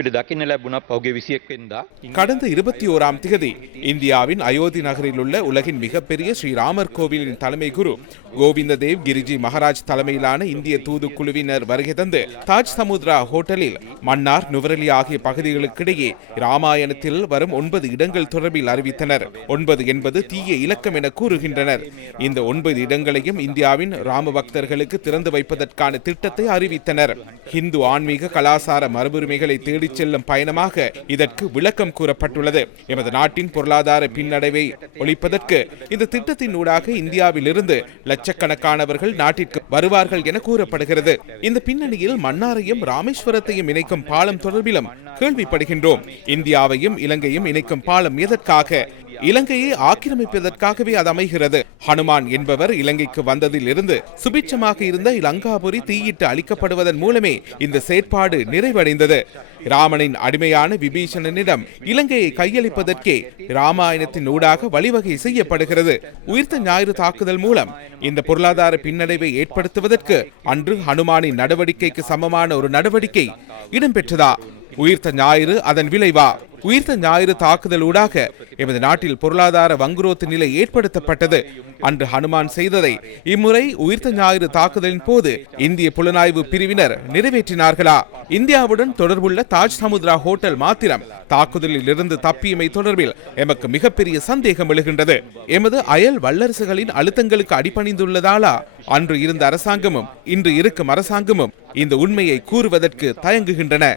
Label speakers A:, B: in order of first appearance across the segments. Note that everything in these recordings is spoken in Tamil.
A: අපිට දකින්න ලැබුණා පෞගේ විසියෙක් වෙන්දා
B: கடந்த இருபத்தி ஓராம் திகதி இந்தியாவின் அயோத்தி நகரில் உள்ள உலகின் மிகப்பெரிய ஸ்ரீராமர் கோவிலின் தலைமை குரு கோவிந்த தேவ் கிரிஜி மகாராஜ் தலைமையிலான இந்திய தூதுக்குழுவினர் வருகை தந்து தாஜ் சமுத்ரா ஹோட்டலில் மன்னார் நுவரெலி ஆகிய பகுதிகளுக்கிடையே ராமாயணத்தில் வரும் ஒன்பது இடங்கள் தொடர்பில் அறிவித்தனர் ஒன்பது என்பது தீய இலக்கம் என கூறுகின்றனர் இந்த ஒன்பது இடங்களையும் இந்தியாவின் ராம பக்தர்களுக்கு திறந்து வைப்பதற்கான திட்டத்தை அறிவித்தனர் ஹிந்து ஆன்மீக கலாசார மரபுரிமைகளை தேடிச் செல்லும் பயணமாக இதற்கு விளக்கம் கூறப்பட்டுள்ளது. எமது நாட்டின் பொருளாதார பின்னடைவை ஒழிப்பதற்கு இந்த திட்டத்தின் ஊடாக இந்தியாவிலிருந்து லட்சக்கணக்கானவர்கள் நாட்டிற்கு வருவார்கள் என கூறப்படுகிறது. இந்த பின்னணியில் மன்னாரையும் ராமேஸ்வரத்தையும் இணைக்கும் பாலம் தொடர்பிலும் கேள்விப்படுகின்றோம். இந்தியாவையும் இலங்கையும் இணைக்கும் பாலம் எதற்காக? இலங்கையை ஆக்கிரமிப்பதற்காகவே அது அமைகிறது. ஹனுமான் என்பவர் இலங்கைக்கு வந்ததில் இருந்து சுபிட்சமாக இருந்த லங்காபுரி தீயிட்டு அழிக்கப்படுவதன் மூலமே இந்த செயற்பாடு நிறைவடைந்தது. ராமனின் அடிமையான விபீஷணனிடம் இலங்கையை கையளிப்பதற்கே ராமாயணத்தின் ஊடாக வழிவகை செய்யப்படுகிறது. உயிர்த்த ஞாயிறு தாக்குதல் மூலம் இந்த பொருளாதார பின்னடைவை ஏற்படுத்துவதற்கு அன்று ஹனுமானின் நடவடிக்கைக்கு சமமான ஒரு நடவடிக்கை இடம்பெற்றதா? உயிர்த்த ஞாயிறு அதன் விளைவா? உயிர்த்த ஞாயிறு தாக்குதலூடாக எமது நாட்டில் பொருளாதார வங்குரோத்து நிலை ஏற்படுத்தப்பட்டது. அன்று ஹனுமான் செய்ததை இம்முறை உயிர்த்த ஞாயிறு தாக்குதலின் போது இந்திய புலனாய்வு பிரிவினர் நிறைவேற்றினார்களா? இந்தியாவுடன் தொடர்புள்ள தாஜ் சமுத்ரா ஹோட்டல் மாத்திரம் தாக்குதலில் இருந்து தப்பியமை தொடர்பில் எமக்கு மிகப்பெரிய சந்தேகம் எழுகின்றது. எமது அயல் வல்லரசுகளின் அழுத்தங்களுக்கு அடிபணிந்துள்ளதாலா? அன்று இருந்த அரசாங்கமும் இன்று இருக்கும் அரசாங்கமும் இந்த உண்மையை கூறுவதற்கு தயங்குகின்றன.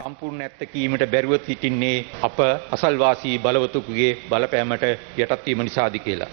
A: අසල්වාසී බලවතුකුගේ බලපෑමට යටත් වීම නිසාද කියලා.